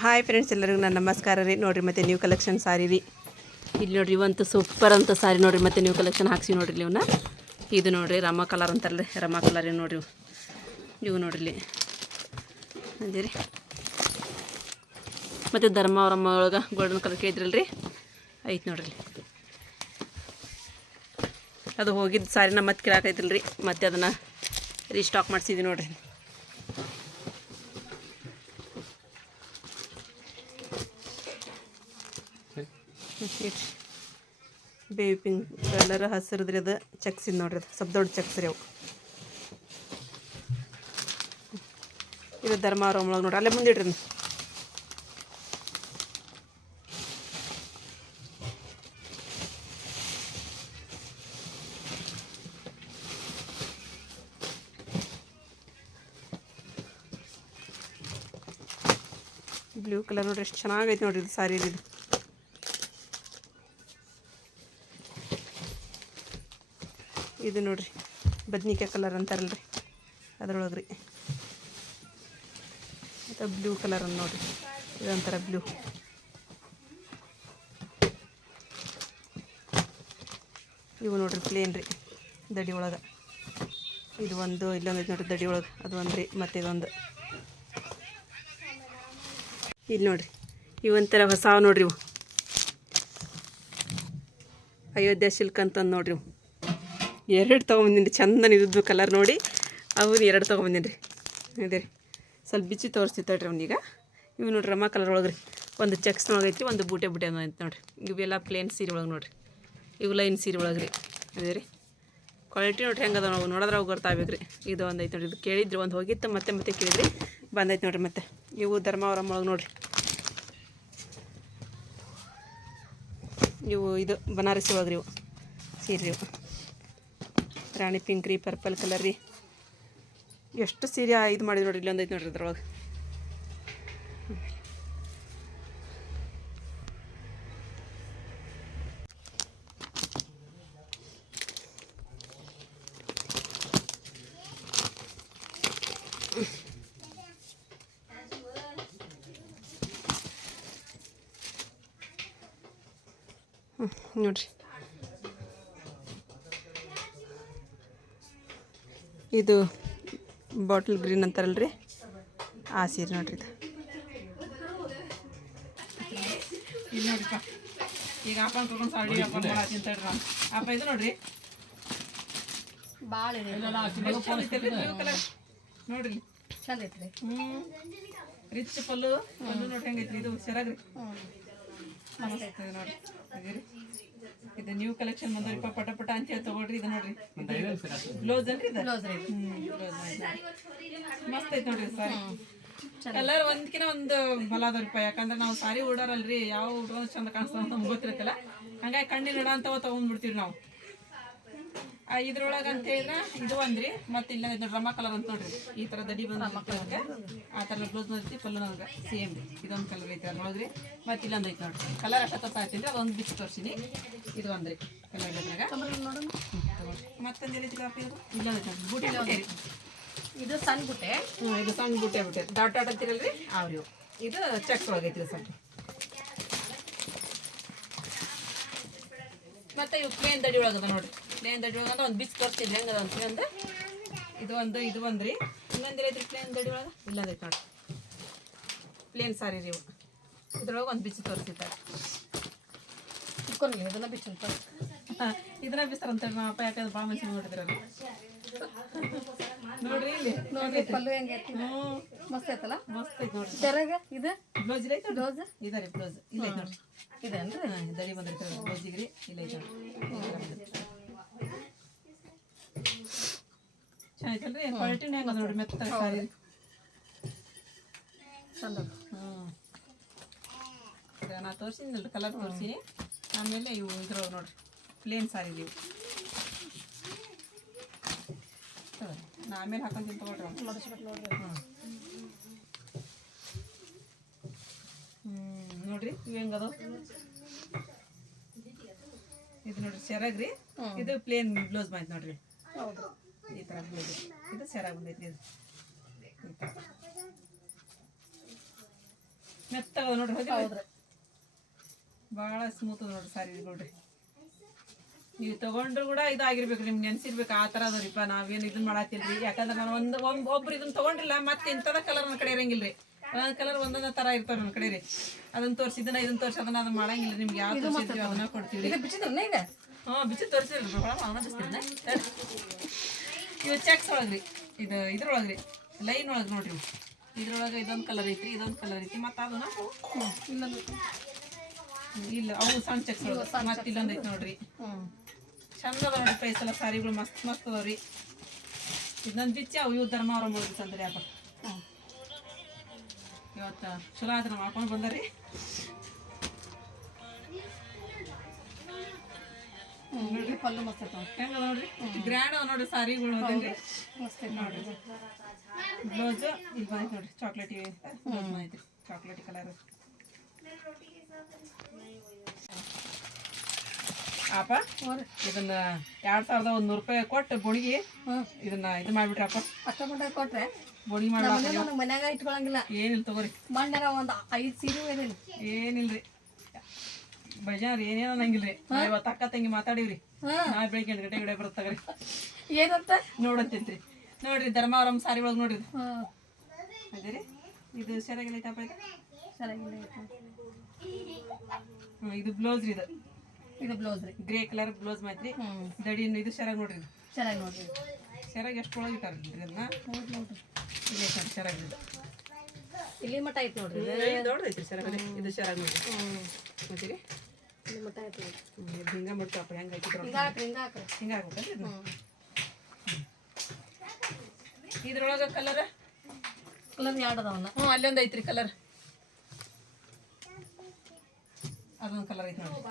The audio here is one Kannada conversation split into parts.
ಹಾಯ್ ಫ್ರೆಂಡ್ಸ್, ಎಲ್ಲರಿಗೂ ನನ್ನ ನಮಸ್ಕಾರ ರೀ. ನೋಡಿರಿ ಮತ್ತೆ ನ್ಯೂ ಕಲೆಕ್ಷನ್ ಸಾರಿ ರೀ. ಇಲ್ಲಿ ನೋಡಿರಿ ಇವಂತೂ ಸೂಪರ್ ಅಂತ ಸಾರಿ ನೋಡಿರಿ. ಮತ್ತೆ ನ್ಯೂ ಕಲೆಕ್ಷನ್ ಹಾಕ್ಸಿ ನೋಡಿರಿ ಇವನ್ನ. ಇದು ನೋಡಿರಿ ರಮಾ ಕಲರ್ ಅಂತಾರಲ್ಲ, ರಮಾ ಕಲರ್ ಇವು ನೋಡಿರಿ. ಇವು ನೋಡಿರಿ ಅದೇ ರೀ. ಮತ್ತು ಧರ್ಮ ಅವರಮ್ಮ ಒಳಗೆ ಗೋಲ್ಡನ್ ಕಲರ್ ಕೇಳಿದ್ರಲ್ರಿ, ಐತೆ ನೋಡಿರಿ. ಅದು ಹೋಗಿದ್ದು ಸಾರಿನ ಮತ್ತೆ ಕೇಳಾಕೈತಿಲ್ಲ ರೀ, ಮತ್ತೆ ಅದನ್ನು ರೀಸ್ಟಾಕ್ ಮಾಡಿಸಿದ್ವಿ ನೋಡಿರಿ. ಬೇಬಿ ಪಿಂಕ್ ಕಲರ್ ಹಸಿರದ್ರಿ, ಅದು ಚೆಕ್ಸಿದ್ ನೋಡ್ರಿ. ಅದು ಸ್ವಲ್ಪ ದೊಡ್ಡ ಚೆಕ್ಸ್ ರೀ ಅವು. ಇದು ಧರ್ಮ ಅವ್ರ ಒಳಗೆ ನೋಡ್ರಿ, ಅಲ್ಲೇ ಮುಂದಿಡ್ರಿ. ಬ್ಲೂ ಕಲರ್ ನೋಡ್ರಿ, ಎಷ್ಟು ಚೆನ್ನಾಗೈತೆ ನೋಡ್ರಿ ಇದು ಸಾರಿ ಇದು. ಇದು ನೋಡ್ರಿ ಬದ್ನಿಕಾಯಿ ಕಲರ್ ಅಂತಾರಲ್ರಿ, ಅದ್ರೊಳಗೆ ರೀ. ಮತ್ತು ಬ್ಲೂ ಕಲರ್ ಅನ್ನು ನೋಡ್ರಿ, ಇದೊಂಥರ ಬ್ಲೂ. ಇವು ನೋಡ್ರಿ ಪ್ಲೇನ್ ರೀ, ದಡಿ ಒಳಗೆ. ಇದು ಒಂದು, ಇಲ್ಲೊಂದು ಐತೆ ನೋಡ್ರಿ ದಡಿ ಒಳಗೆ, ಅದು ಒಂದು ರೀ. ಮತ್ತು ಇದೊಂದು ಇಲ್ಲಿ ನೋಡ್ರಿ, ಇವಂತರ ಹೊಸ ನೋಡ್ರಿ. ಇವು ಅಯೋಧ್ಯ ಸಿಲ್ಕ್ ಅಂತಂದು ನೋಡ್ರಿ. ಇವು ಎರಡು ತೊಗೊಂಬಂದಿನಿ, ಚಂದನ ಇದ್ದು ಕಲರ್ ನೋಡಿ ಅವ್ರು ಎರಡು ತೊಗೊಂಬಂದಿನಿ ರೀ. ಅದೇ ರೀ, ಸ್ವಲ್ಪ ಬಿಚ್ಚಿ ತೋರಿಸ್ತಿತ್ತು ರೀ ಅವ್ನೀಗ. ಇವು ನೋಡ್ರಿ ರಮಾ ಕಲರ್ ಒಳಗೆ ರೀ. ಒಂದು ಚೆಕ್ಸ್ ಒಳಗೈತಿ, ಒಂದು ಬೂಟೆ ಐತೆ ನೋಡ್ರಿ. ಇವೆಲ್ಲ ಪ್ಲೇನ್ ಸೀರೆ ಒಳಗೆ ನೋಡ್ರಿ. ಇವು ಲೈನ್ ಸೀರೆ ಒಳಗೆ ರೀ. ಅದೇ ರೀ, ಕ್ವಾಲಿಟಿ ನೋಡ್ರಿ ಹೆಂಗೆ ಅದ, ನಾವು ನೋಡಿದ್ರೆ ಅವು ಗೊತ್ತಾಗಬೇಕು ರೀ. ಇದು ಒಂದು ಐತೆ ನೋಡ್ರಿ, ಇದು ಕೇಳಿದ್ರಿ, ಒಂದು ಹೋಗಿತ್ತು ಮತ್ತೆ ಕೇಳಿದ್ರಿ, ಬಂದೈತೆ ನೋಡ್ರಿ. ಮತ್ತು ಇವು ಧರ್ಮ ಅವರಮ್ಮ ಒಳಗೆ ನೋಡ್ರಿ. ಇವು ಇದು ಬನಾರಸಿ ಒಳಗೆ ರೀ. ಇವು ಸೀರೆ ಇವು ರಾಣಿ ಪಿಂಕ್ ರೀ, ಪರ್ಪಲ್ ಕಲರ್ ರೀ. ಎಷ್ಟು ಸೀರೆ ಇದು ಮಾಡಿದ್ರು ನೋಡಿರಿ. ಇಲ್ಲೊಂದು ಐತೆ ನೋಡ್ರಿ ಅದ್ರೊಳಗೆ. ನೋಡ್ರಿ, ಇದು ಬಾಟಲ್ ಗ್ರೀನ್ ಅಂತಾರಲ್ರಿ, ಆ ಸೀರೆ ನೋಡ್ರಿ. ಇದು ಇಲ್ಲಿ ನೋಡ್ರಿಪ್ಪ, ಈಗ ಹಾಕೊಂಡು ತೊಗೊಂಡು ಸಾಡಿ ಹಾಕೊಂಡು ತಿಂತಾಡ್ರಿ ನಾನು. ಅಪ್ಪ ಇದು ನೋಡ್ರಿ, ಭಾಳ ನೋಡ್ರಿ ಚಂದ ಐತ್ರಿ. ರಿಚ್ ಪಲ್ಲು ನೋಡ್ರಿ ಹೆಂಗೈತ್ರಿ. ಇದು ಸೆರಗ್ರಿ, ಮಸ್ತ್ ನೋಡ್ರಿ. ಅದೇ ರೀ, ಇದು ನ್ಯೂ ಕಲೆಕ್ಷನ್ ಬಂದವ್ರಿಪ್ಪ, ಪಟ ಅಂತ ಹೇಳಿ ತೊಗೊಳ್ರಿ. ಇದು ನೋಡ್ರಿ ಬ್ಲೌಸ್ ಅನ್ರಿ. ಇದು ಬ್ಲೌಸ್ ರೀ. ಮಸ್ತ್ ಐತೆ ನೋಡ್ರಿ ಸಾರಿ. ಕಲರ್ ಒಂದ್ಕಿನ ಒಂದು ಬಲ ಅದಾವ್ರಿಪ್ಪ. ಯಾಕಂದ್ರೆ ನಾವು ಸಾರಿ ಉಡೋರಲ್ರಿ, ಯಾವ ಉಡ್ಕೊಂಡು ಚಂದ ಕಾಣಿಸ್ತದ ಅಂತ ನಮ್ಗೆ ಗೊತ್ತಿರುತ್ತಲ್ಲ. ಹಂಗಾಗಿ ಕಣ್ಣಿನ ನೋಡ ಅಂತವ ತೊಗೊಂಡ್ಬಿಡ್ತೀವಿ ನಾವು. ಇದ್ರೊಳಗೆ ಅಂತ ಹೇಳಿದ್ರೆ ಇದು ಒಂದ್ರಿ. ಮತ್ತು ಇಲ್ಲ ರಮಾ ಕಲರ್ ಅಂತ ನೋಡ್ರಿ, ಈ ಥರ ದಡಿ ಬಂದು ಆ ಥರ ಬ್ಲೌಸ್ ಬಂದೈತಿ, ಪಲ್ಲು ನಮ್ಗೆ ಸೇಮ್ ರೀ. ಇದೊಂದು ಕಲರ್ ಐತೆ ಅದ್ರೊಳಗೆ ರೀ. ಮತ್ತು ಇಲ್ಲೊಂದು ಐತೆ ನೋಡ್ರಿ, ಕಲರ್ ಅಷ್ಟ ತೋರ್ಸಾಯ್ತೀನಿ ರೀ. ಅದೊಂದು ಬಿಚ್ಚು ತೋರಿಸಿನಿ. ಇದು ಒಂದ್ರಿ ಕಲರ್ ಬೇಕಾಗ. ಮತ್ತೊಂದು ಎಲ್ಲಿ ಕಾಪಿ ಇದು ಇಲ್ಲೊಂದು ಬೂಟೆ ರೀ. ಇದು ಸಣ್ಣ ಬುಟ್ಟೆ. ಇದು ಸಣ್ಣ ಬುಟ್ಟೆ ಡಾಟ್ ಅಂತೀರಲ್ರಿ, ಅವ್ರಿ. ಇದು ಚೆಕ್ಸ್ ಒಳಗೈತಿ ಸ್ವಲ್ಪ. ಮತ್ತು ಇವು ಪ್ಲೇನ್ ದಡಿ ಒಳಗದ ನೋಡ್ರಿ. ಪ್ಲೇನ್ ದಡಿ ಒಳಗಂದ್ರೆ ಒಂದು ಬಿಚ್ಚು ತೋರಿಸ್ತಿದ್ರಿ ಹೆಂಗೆ ಅದ ಅಂತ. ಇದು ಒಂದು ರೀ. ಇನ್ನೊಂದು ಐತ್ರಿ ಪ್ಲೇನ್ ದಡಿ ಒಳಗೆ. ಇಲ್ಲೊಂದು ಐತೆ ನೋಡ್ರಿ, ಪ್ಲೇನ್ ಸಾರಿ ರೀ. ಇವು ಇದ್ರೊಳಗೆ ಒಂದು ಬಿಚ್ಚು ತೋರಿಸ್ತಿದ್ದಾರೆ. ಇದನ್ನ ಬಿಚ್ಚು ಅಂತ ಇದನ್ನ ಬಿಸ್ತಾರಂತ ಅಪ್ಪ. ಯಾಕಂದ್ರೆ ಭಾಳ ಮನುಷ್ಯ ನೋಡಿದ್ರಲ್ಲ ನೋಡ್ರಿ. ಇಲ್ಲಿ ನೋಡ್ರಿ ಪಲ್ಲು ಹೆಂಗೆ ಐತಿ. ಮಸ್ತ್ ಐತಲ್ಲ, ಮಸ್ತ್ ಐತೆ ನೋಡ್ರಿ. ಸೆರಗ ಇದು ಬ್ಲೌಸ್ ಇಲ್ಲ ಐತೆ. ಬ್ಲೌಸ್ ಇದೆ ರೀ, ಬ್ಲೌಸ್ ಇಲ್ಲ ಐತೆ ನೋಡ್ರಿ. ಇದೇನ್ರಿ ದಡಿ ಬಂದಿರ್ತಾರೆ ಬ್ಲೌಸಿಗೆ ರೀ. ಇಲ್ಲ ಐತೆ ನೋಡ್ರಿ, ಚೆನ್ನಾಗೈತಲ್ರಿ. ಕ್ವಾಲಿಟಿನ ಹೆಂಗೆ ಅದ ನೋಡ್ರಿ, ಮೆತ್ತ ಸಾರಿ ಚಂದ. ನಾ ತೋರಿಸಿದ್ನಲ್ರಿ, ಕಲರ್ ತೋರಿಸಿ. ಆಮೇಲೆ ಇವು ಇದ್ರೊಳಗೆ ನೋಡ್ರಿ ಪ್ಲೇನ್ ಸಾರಿ ಇವು. ನಾ ಆಮೇಲೆ ಹಾಕೊಂತೀನಿ ತೊಗೊಳ್ರಿ. ನೋಡ್ರಿ ಇವು ಹೆಂಗದ. ಇದು ನೋಡ್ರಿ ಸೆರಗ್ ರೀ. ಇದು ಪ್ಲೇನ್ ಬ್ಲೌಸ್ ಬಂದೈತೆ ನೋಡ್ರಿ. ಈ ಥರ ಬ್ಲೌಸ್. ಇದು ಸೆರಗ್ ಬಂದೈತಿ. ಇದು ಮೆತ್ತಗದ ನೋಡ್ರಿ, ಹೌದಿಲ್ಲ? ಹೌದ್ರಿ. ಭಾಳ ಸ್ಮೂತ್ ಅದ ನೋಡ್ರಿ ಸಾರಿ ನೋಡ್ರಿ. ನೀವು ತಗೊಂಡ್ರು ಕೂಡ ಇದಾಗಿರ್ಬೇಕು, ನಿಮ್ಗೆ ನೆನ್ಸಿರ್ಬೇಕು ಆ ಥರ ಅದಾವ್ರಿಪ್ಪ. ನಾವೇನು ಇದನ್ನ ಮಾಡತ್ತಿಲ್ರಿ, ಯಾಕಂದ್ರೆ ನಾನು ಒಬ್ರು ಇದನ್ನ ತಗೊಂಡ್ರಿಲ್ಲ ಮತ್ತೆ ಇಂಥದ ಕಲರ್ ನನ್ನ ಕಡೆ ಇರಂಗಿಲ್ರಿ. ಒಂದೊಂದು ಕಲರ್ ಒಂದೊಂದು ಥರ ಇರ್ತಾವೆ ನನ್ನ ಕಡೆ ರೀ. ಅದನ್ನ ತೋರಿಸಿ ಇದನ್ನ ತೋರಿಸಿ ಅದನ್ನ ಮಾಡಂಗಿಲ್ಲ. ನಿಮ್ಗೆ ಯಾವ ತೋರಿಸಿದ್ವಿ ಅದನ್ನ ಕೊಡ್ತೀವಿ. ಬಿಚ್ಚಿದ್ರನ್ನ ಈಗ ಬಿಚ್ಚಿ ತೋರಿಸಿದ್ರಿ ಭಾಳ ಆನಂದಿಸ್ತೀರಿ. ಇವು ಚೆಕ್ಸ್ ಒಳಗ್ರಿ, ಇದ್ರೊಳಗ್ರಿ ಲೈನ್ ಒಳಗೆ ನೋಡ್ರಿ. ಇದ್ರೊಳಗೆ ಇದೊಂದು ಕಲರ್ ಐತ್ರಿ, ಇದೊಂದು ಕಲರ್ ಐತಿ. ಮತ್ತು ಅದನ್ನ ಇಲ್ಲ ಅವು ಸಣ್ಣ ಚೆಕ್ಸ್ ಒಳಗೆ ಮತ್ತೆ ಇಲ್ಲೊಂದು ಐತಿ ನೋಡ್ರಿ. ಚಂದ ಅದ ನೋಡಿ ಪ್ರೈಸ್ ಎಲ್ಲ ಸಾರಿಗಳು ಮಸ್ತ್ ಮಸ್ತ್ ಅದಾವ್ರಿ. ಇದೊಂದು ಬಿಚ್ಚಿ ಅವು ಇವು ಧರ್ಮಾವರಂ ಹೋಗಿತ್ತಂದ್ರಿ ಅಪ್ಪ. ಇವತ್ತು ಚಲೋ ಆದ್ರೆ ನಾವು ಹಾಕೊಂಡು ಬಂದಾರಿ. ನೋಡ್ರಿ ಪಲ್ಲು ಮಸ್ತ್ ಐತಾವ. ಹೆಂಗದ ನೋಡ್ರಿ, ಗ್ರ್ಯಾಂಡ್ ಅದ ನೋಡ್ರಿ ಸಾರಿಗಳು. ಮಸ್ತ್ ಐತೆ ನೋಡ್ರಿ. ಬ್ಲೌಸ್ ಇಲ್ಲಿ ಬಂದೈತಿ ನೋಡ್ರಿ, ಚಾಕ್ಲೇಟಿ ಬ್ಲೌಸ್ ಬಂದೈತಿ, ಚಾಕ್ಲೇಟಿ ಕಲರ್. ಅಪ್ಪ ಇದನ್ನ 2100 ರೂಪಾಯಿ ಕೊಟ್ಟು ಬೊಣಿಗೆ ಇದನ್ನ ಇದು ಮಾಡ್ಬಿಟ್ರಪ್ಪ. ಅಷ್ಟ ಮಟ್ಟ ಕೊಟ್ರೆ ಬೊಣಿಗೆ ಮಾಡಿ ಮನ್ಯಾಗ ಇಟ್ಕೊಳಂಗಿಲ್ಲ. ಏನಿಲ್ಲ ತಗೋರಿ. ಮಂಡ್ಯಾರ ಒಂದು 5 ಸೀರೆ ಏನಿಲ್ಲ, ಏನಿಲ್ರಿ. ಬಜಾರ್ ಏನೇನೋ ನಂಗಿಲ್ರಿ. ಇವತ್ತು ಅಕ್ಕ ತಂಗಿ ಮಾತಾಡಿವ್ರಿ. ನಾ ಬೆಳಿಗ್ಗೆ 8 ಗಂಟೆ ಬರುತ್ತಾಗ್ರಿ. ಏನಂತ ನೋಡಂತೇನ್ರಿ. ನೋಡ್ರಿ ಧರ್ಮಾವರಂ ಸಾರಿ ಒಳಗೆ ನೋಡ್ರಿ ಅದೇ ರೀ. ಇದು ಸೆರಗಿಲ್ಲ ಐತಪ್ಪ, ಇದು ಚೆನ್ನಾಗಿಲ್ಲ. ಇದು ಬ್ಲೌಸ್ ರೀ. ಇದು ಬ್ಲೌಸ್ ರೀ, ಗ್ರೇ ಕಲರ್ ಬ್ಲೌಸ್ ಮಾತ್ರಿ. ದಡಿ ಇದು ಸೆರಗ್ ನೋಡ್ರಿ. ಚೆನ್ನಾಗಿ ನೋಡ್ರಿ. ಸೆರಗ್ ಎಷ್ಟು ಒಳಗೆ ಇಟ್ಟಾರ್ರಿ ಅದನ್ನ. ನೋಡ್ರಿ ಸೆರಗ್ ಇಲ್ಲಿ ಮಟ್ಟ ಐತಿ ನೋಡ್ರಿ. ದೊಡ್ಡದೈತ್ರಿ ಸೆರಗ್. ಇದು ಸೆರಗ್ ನೋಡ್ರಿ. ಮತ್ತೀರಿ ಇಲ್ಲಿ ಮಟ್ಟ ಐತಿ ನೋಡ್ರಿ. ಹಿಂಗ ಮಾಡ್ತಾವಪ್ಪ. ಹೆಂಗೆ ಹಾಕಿದ್ರು ಹಿಂಗೆ ಹಾಕ್ರಿ, ಹಿಂಗೆ ಹಾಕ್ರಿ. ಹಿಂಗೆ ಹಾಕ್ಬೇಕಲ್ರಿ ಇದನ್ನ. ಇದ್ರೊಳಗೆ ಕಲರ್ ಎರಡು ಅದಾವಲ್ಲ. ಅಲ್ಲೊಂದು ಐತ್ರಿ ಕಲರ್. ಅದೊಂದು ಕಲರ್ ಐತಿ ನೋಡ್ರಿ.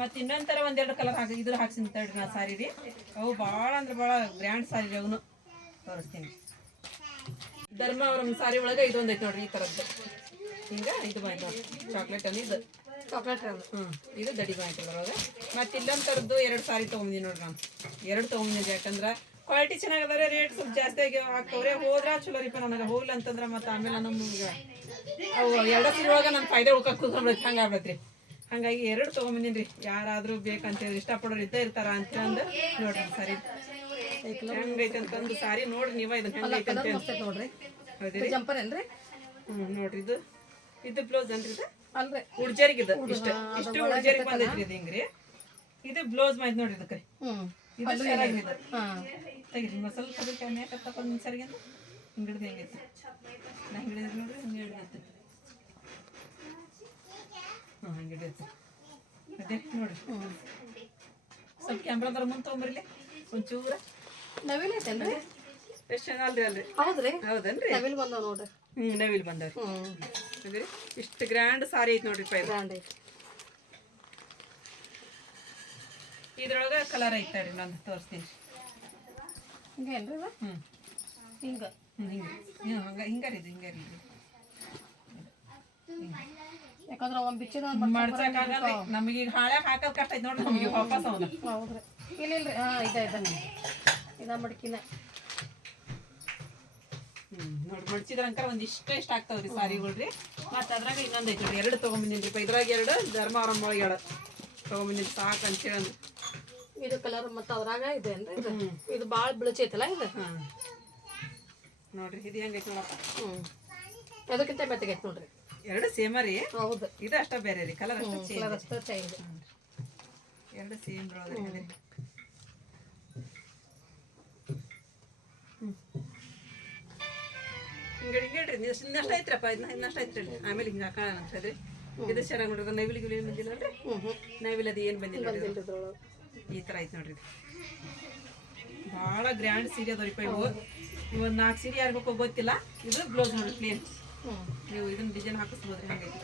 ಮತ್ತೆ ಇನ್ನೊಂದು ಥರ ಒಂದೆರಡು ಕಲರ್ ಇದ್ರ ಹಾಕ್ಸಿನಿ ತಡ್ರಿ ನಾ ಸಾರಿ ರೀ. ಅವು ಭಾಳ ಅಂದ್ರೆ ಭಾಳ ಗ್ರ್ಯಾಂಡ್ ಸಾರಿ ರೀ. ಅವನು ತೋರಿಸ್ತೀನಿ. ಧರ್ಮಾವರಂ ಸಾರಿ ಒಳಗೆ ಇದೊಂದು ಐತಿ ನೋಡ್ರಿ, ಈ ಥರದ್ದು. ಹಿಂಗೆ ಇದು ಬಂತು ನೋಡ್ರಿ, ಚಾಕ್ಲೇಟ್ ಅನ್ನಿ ಇದು ಚಾಕ್ಲೇಟ್. ಇದು ದಡಿ ಬಂತು ಅದ್ರೊಳಗೆ. ಮತ್ತು ಇಲ್ಲೊಂದು ಥರದ್ದು 2 ಸಾರಿ ತೊಗೊಂಡಿನಿ ನೋಡ್ರಿ. ನಾನು 2 ತೊಗೊಂಡಿದ್ದೆ. ಯಾಕಂದ್ರೆ ಕ್ವಾಲಿಟಿ ಚೆನ್ನಾಗದಾರೆ, ರೇಟ್ ಸ್ವಲ್ಪ ಜಾಸ್ತಿ ಆಗಿ ಆಗ್ತವ್ರೆ. ಹೋದ್ರೆ ಚಲೋ ರೀಪ. ನನಗೆ ಹೋಗ್ಲಿ ಅಂತಂದ್ರೆ ಮತ್ತೆ ಆಮೇಲೆ ನಮ್ಗೆ ಅವು 2 ಸೀರೆ ಒಳಗೆ ನನ್ನ ಫಾಯ್ದೆ ಉಳ್ಕೊಂಡು ಕೂತ್ಕೊಂಡ್ಬಿಡೈತಿ. ಹಂಗೆ ಆಗ್ಬಿಡತ್ರಿ. ಹಾಗಾಗಿ 2 ತೊಗೊಂಬಂದಿನಿ ರೀ. ಯಾರಾದರೂ ಬೇಕಂತೇಳಿ ಇಷ್ಟಪಡೋರು ಇದ್ದೇ ಇರ್ತಾರ ಅಂತಂದು ನೋಡ್ರಿ ಸಾರಿ ಹೆಂಗೈತೆ ಅಂತಂದು ಸಾರಿ ನೋಡ್ರಿ. ನೀವ ಇದನ್ನ ಹೆಂಗೈತೆ ಅಂತ ನೋಡ್ರಿ. ಹೌದಿರಿ, ಜಂಪರ್ ಏನ್ರಿ? ನೋಡ್ರಿ. ಇದು ಬ್ಲೌಸ್ ಅನ್ರಿ. ಇದು ಅಲ್ರಿ ಉಡ್ಜರಿಗೆ. ಇದು ಇಷ್ಟು ಉಡ್ಜರಿಗೆ ಬಂದೈತ್ರಿ. ಇದು ಹಿಂಗ್ರಿ. ಇದು ಬ್ಲೌಸ್ ಮಾಯ್ತು ನೋಡ್ರಿ. ಇದಕ್ಕೆ ಇದು ಸೆರಗ್. ಇದು ತೆಗಿರಿ ಸ್ವಲ್ಪ ಅದಕ್ಕೆ ಮೇಕಪ್ ತಗೊಂಡು ಸರಿಗೆ ಅಂತ ಹಿಂಗಿಡ್ದು ಹೆಂಗೈತಿ. ನಾ ಹಿಂಗಿಡಿದ್ರಿ ನೋಡ್ರಿ. ಹಿಂಗೆ ಹಿಡಿದೈತಿ. ಹಂಗೆ ಹಿಡಿದೈತಿ. ಅದೇ ನೋಡ್ರಿ. ಸ್ವಲ್ಪ ಕ್ಯಾಮ್ರಾದಾರ ಮುಂದೆ ತೊಗೊಂಬರ್ಲಿ ಒಂಚೂರ. ನವಿಲ್ ಐತೇನ್ರಿ? ಎಷ್ಟು ಚೆನ್ನಾಗಲ್ರಿ. ಅಲ್ರಿ ಹೌದ್ರಿ, ಹೌದನ್ರಿ. ನವಿಲ್ ಬಂದಾವ ನೋಡ್ರಿ. ನವಿಲ್ ಬಂದವ್ರಿ. ಅದ್ರಿ ಇಷ್ಟು ಗ್ರ್ಯಾಂಡ್ ಸಾರಿ ಐತಿ ನೋಡ್ರಿ. ಗ್ರ್ಯಾಂಡ್ ಐತಿ. ಇದ್ರೊಳಗೆ ಕಲರ್ ಐತಾರಿ. ನಾನು ತೋರಿಸ್ತೀನಿ. ಹಿಂಗೇನ್ರಿ ಇದು? ಹಿಂಗೆ ಹಿಂಗೆ ಹಿಂಗಾರಿ. ಇದು ಹಿಂಗಾರಿ. ಯಾಕಂದ್ರೆ ಒಂದು ಬಿಚ್ಚಿದ ಮಾಡ್ಸಕ್ಕಾಗಲ್ರಿ. ನಮಗೆ ಈಗ ಹಾಳ್ಯಾಗ ಹಾಕೋದು ಕಷ್ಟ ಐತಿ ನೋಡ್ರಿ. ನಮಗೆ ವಾಪಸ್ ಅವನ. ಹೌದ್ರಿ. ಇಲ್ಲಿಲ್ರಿ. ಇದ ಮಡ್ಕಿನ ನೋಡಿ ಮಡ್ಚಿದ್ರಂಕ ಒಂದಿಷ್ಟ ಇಷ್ಟ ಆಗ್ತಾವ್ರಿ ಸಾರಿಗಳ್ರಿ. ಮತ್ತು ಅದ್ರಾಗ ಇನ್ನೊಂದು ಐತಿ ನೋಡ್ರಿ. 2 ತೊಗೊಂಬಂದಿನಿ ರೀ. ಇದ್ರಾಗ 2, ಧರ್ಮಾವರಂ ಒಳಗೆ 2 ತೊಗೊಂಬಂದಿನಿ. ಸಾಕು ಅಂತೇಳಿ. ಇದು ಕಲರ್ ಮತ್ತು ಅದ್ರಾಗ ಇದೆ ಏನ್ರಿ? ಇದು ಭಾಳ ಬಿಳಚೈತಲ್ಲ ಇದು. ನೋಡ್ರಿ ಇದು ಹೆಂಗೈತಿ ನೋಡಪ್ಪ. ಅದಕ್ಕಿಂತ ಮೆತ್ತಗೈತಿ ನೋಡ್ರಿ. 2 ಸೇಮ ರೀ. ಹೌದು. ಇದು ಅಷ್ಟ ಬೇರೆ ರೀ. ಕಲರ್ ಅಷ್ಟ ಚೇಂಜ್. 2 ಸೇಮ್ ಒಳಗೆ. ಹಿಂಗೇಳ್ರಿ. ಇನ್ನಷ್ಟು ಐತ್ರಪ್ಪ. ಇನ್ನಷ್ಟು ಐತ್ರಿ. ಆಮೇಲೆ ಹಿಂಗೆ ಹಾಕೋಣ ಅಂತಂದ್ರಿ. ಇದು ಚೆನ್ನಾಗಿ ನೋಡ್ರಿ. ನೈವಿಲ್ ಗಿಲಿ ಏನು ಬಂದಿಲ್ಲ ನೋಡ್ರಿ. ನೈವಿಲ್ ಅದು ಏನು ಬಂದಿಲ್ಲ ನೋಡ್ರಿ. ಈ ಥರ ಐತೆ ನೋಡ್ರಿ. ಭಾಳ ಗ್ರ್ಯಾಂಡ್ ಸೀರೆ ಅದಾವ್ರಿಪ್ಪ ಇವು. 4 ಸೀರೆ ಯಾರು ಬೇಕೋ ಗೊತ್ತಿಲ್ಲ. ಇದು ಬ್ಲೌಸ್ ನೋಡ್ರಿ ಪ್ಲೇನ್. ನೀವು ಇದನ್ನ ಡಿಸೈನ್ ಹಾಕಿಸ್ಬೋದ್ರಿ. ಹಂಗೈತಿ.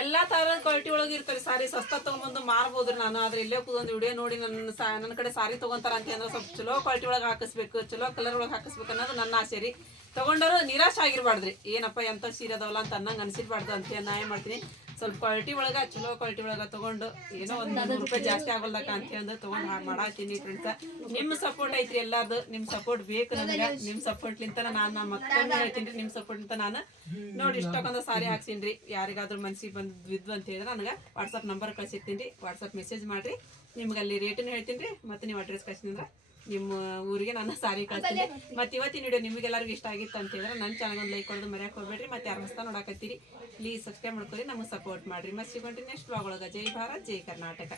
ಎಲ್ಲ ಥರದ ಕ್ವಾಲಿಟಿ ಒಳಗೆ ಇರ್ತಾರೆ ಸಾರಿ. ಸಸ್ತ ತೊಗೊಂಬಂದು ಮಾರ್ಬೋದ್ರಿ ನಾನು. ಆದ್ರೆ ಇಲ್ಲೇ ಕೂದೊಂದು ವಿಡಿಯೋ ನೋಡಿ ನನ್ನ ಕಡೆ ಸಾರಿ ತೊಗೊಂತಾರ ಅಂತ ಅಂದ್ರೆ ಸ್ವಲ್ಪ ಚಲೋ ಕ್ವಾಲಿಟಿ ಒಳಗೆ ಹಾಕಿಸ್ಬೇಕು, ಚಲೋ ಕಲರ್ ಒಳಗೆ ಹಾಕಿಸ್ಬೇಕು ಅನ್ನೋದು ನನ್ನ ಆಸೆ ರೀ. ತೊಗೊಂಡರು ನಿರಾಶೆ ಆಗಿರ್ಬಾರ್ದ್ರಿ. ಏನಪ್ಪ ಎಂಥ ಸೀರೆ ಅದಾವಲ್ಲ ಅಂತ ಅನ್ನಂಗೆ ಅನ್ಸಿರ್ಬಾರ್ದು ಅಂತ ನಾ ಏನು ಮಾಡ್ತೀನಿ, ಸ್ವಲ್ಪ ಕ್ವಾಲಿಟಿ ಒಳಗೆ ಚಲೋ ಕ್ವಾಲಿಟಿ ಒಳಗೆ ತೊಗೊಂಡು ಏನೋ ಒಂದು 100 ರೂಪಾಯಿ ಜಾಸ್ತಿ ಆಗೋಲ್ದಕ್ಕ ಅಂತ ಹೇಳಿ ತೊಗೊಂಡು ಹಾಗೆ ಮಾಡತ್ತೀನಿ ಫ್ರೆಂಡ್ಸ. ನಿಮ್ಮ ಸಪೋರ್ಟ್ ಐತ್ರಿ ಎಲ್ಲಾರ್ದು, ನಿಮ್ಮ ಸಪೋರ್ಟ್ ಬೇಕು ನನಗೆ. ನಿಮ್ಮ ಸಪೋರ್ಟ್ಲಿಂತ ನಾನು ಮತ್ತೊಮ್ಮೆ ಹೇಳ್ತೀನಿ ರೀ, ನಿಮ್ಮ ಸಪೋರ್ಟ್ಲಿಂತ ನಾನು ನೋಡಿ ಇಷ್ಟಕ್ಕೊಂದು ಸಾರಿ ಹಾಕ್ಸೀನಿ ರೀ. ಯಾರಿಗಾದ್ರೂ ಮನ್ಸಿಗೆ ಬಿದ್ದು ಅಂತ ಹೇಳಿದ್ರೆ ನನಗೆ ವಾಟ್ಸಪ್ ನಂಬರ್ ಕಳ್ಸಿರ್ತೀನಿ ರೀ, ವಾಟ್ಸಪ್ ಮೆಸೇಜ್ ಮಾಡಿರಿ. ನಿಮ್ಗೆ ಅಲ್ಲಿ ರೇಟನ್ನು ಹೇಳ್ತೀನಿ ರೀ, ಮತ್ತು ನೀವು ಅಡ್ರೆಸ್ ಕಳ್ಸಿದ್ರೆ ನಿಮ್ಮ ಊರಿಗೆ ನಾನು ಸಾರಿ ಕಳಿಸ್ತೀನಿ. ಮತ್ತು ಇವತ್ತಿನ ವಿಡಿಯೋ ನಿಮಗೆಲ್ಲರಿಗೂ ಇಷ್ಟ ಆಗಿತ್ತು ಅಂತ ಹೇಳಿದ್ರೆ ನನ್ನ ಚಾನಲ್ ಒಂದು ಲೈಕ್ ಕೊಡೋದು ಮರ್ಯಾಕೆ ಹೋಗ್ಬೇಡ್ರಿ. ಮತ್ತು ಯಾರು ಹೊಸ್ತಾ ನೋಡಕತ್ತೀರಿ ಪ್ಲೀಸ್ ಸಬ್ಸ್ಕ್ರೈಬ್ ಮಾಡ್ಕೊರಿ, ನಮಗೆ ಸಪೋರ್ಟ್ ಮಾಡಿರಿ. ಮತ್ತು ಸಿಗೊಂಡ್ರಿ ನೆಕ್ಸ್ಟ್ ವ್ಲಾಗ್ ಒಳಗೆ. ಜೈ ಭಾರತ್, ಜೈ ಕರ್ನಾಟಕ.